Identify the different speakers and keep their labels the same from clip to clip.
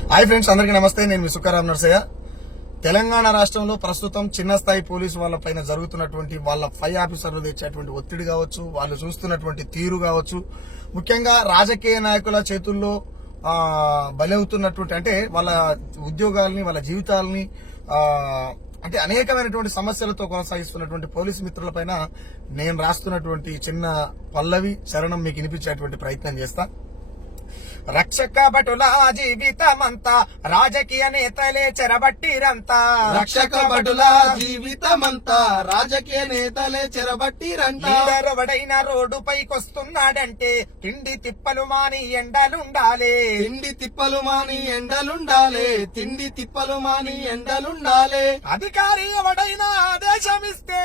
Speaker 1: Hi friends, అందరికీ నమస్తే. నేను మీ సుఖారాం నర్సయ్య. తెలంగాణ రాష్ట్రంలో ప్రస్తుతం చిన్న స్థాయి పోలీసు వాళ్ళపైన జరుగుతున్నటువంటి వాళ్ళ పై ఆఫీసర్లు తెచ్చేటువంటి ఒత్తిడి కావచ్చు, వాళ్ళు చూస్తున్నటువంటి తీరు కావచ్చు, ముఖ్యంగా రాజకీయ నాయకుల చేతుల్లో బలవుతున్నటువంటి అంటే వాళ్ళ ఉద్యోగాల్ని, వాళ్ళ జీవితాలని అంటే అనేకమైనటువంటి సమస్యలతో కొనసాగిస్తున్నటువంటి పోలీసు మిత్రులపైన నేను రాస్తున్నటువంటి చిన్న పల్లవి చరణం మీకు వినిపించేటువంటి ప్రయత్నం చేస్తా. రక్షక భటుల జీవితమంతా రాజకీయ నేతలే చెరబట్టిరంతా.
Speaker 2: రక్షక భటుల జీవితమంతా రాజకీయ నేతలే చెరబట్టిరంతా.
Speaker 1: ఎవడైనా రోడ్డు పైకొస్తున్నాడంటే తిండి తిప్పలు మాని ఎండలుండాలి,
Speaker 2: తిండి తిప్పలు మాని ఎండలుండాలి, తిండి తిప్పలు మాని ఎండలుండాలి.
Speaker 1: అధికారి ఎవడైనా ఆదేశమిస్తే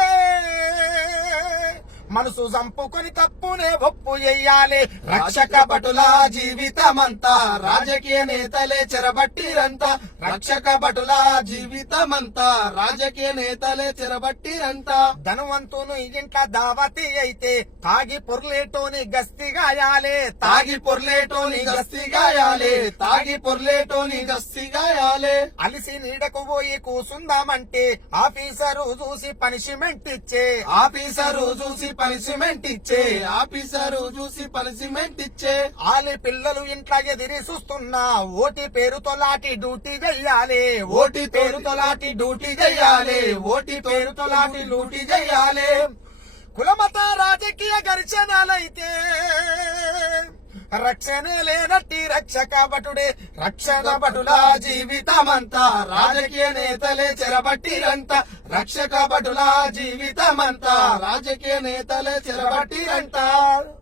Speaker 1: మనసు చంపుకొని తప్పునే ఒప్పు చెయ్యాలి.
Speaker 2: రక్షక భటుల జీవితమంతా రాజకీయ నేతలే చెరబట్టిరంతా. రక్షక భటుల జీవితమంతా రాజకీయ నేతలే చెరబట్టిరంతా.
Speaker 1: ధనవంతును ఇంట దావతి అయితే తాగి పొర్లేటోని గస్తీ గాయాలి,
Speaker 2: తాగి పొర్లేటోని గస్తీ గాయాలి, తాగి పొర్లేటోని గస్తీ గాయాలి.
Speaker 1: అలిసి నీడకు పోయి కూసుందామంటే ఆఫీసరు చూసి పనిష్మెంట్ ఇచ్చే,
Speaker 2: ఆఫీసరు చూసి పనిష్మెంట్ ఇచ్చే, ఆఫీసరు చూసి పనిష్మెంట్ ఇచ్చే.
Speaker 1: ఆలి పిల్లలు ఇంట్లో ఎదిరి చూస్తున్నా ఓటి పేరుతో లాటి డ్యూటీ చెయ్యాలి,
Speaker 2: ఓటి పేరుతో లాటి డ్యూటీ చెయ్యాలి, ఓటి పేరుతో లాటి డ్యూటీ చెయ్యాలి.
Speaker 1: కులమత రాజకీయ ఘర్షణలైతే రక్షణ లేనట్టి రక్షక భటుడే. రక్షణ భటుల
Speaker 2: జీవితమంతా రాజకీయ నేతలే చెరబట్టిరంతా. రక్షక భటుల జీవితమంతా రాజకీయ నేతలే చెరబట్టిరంతా.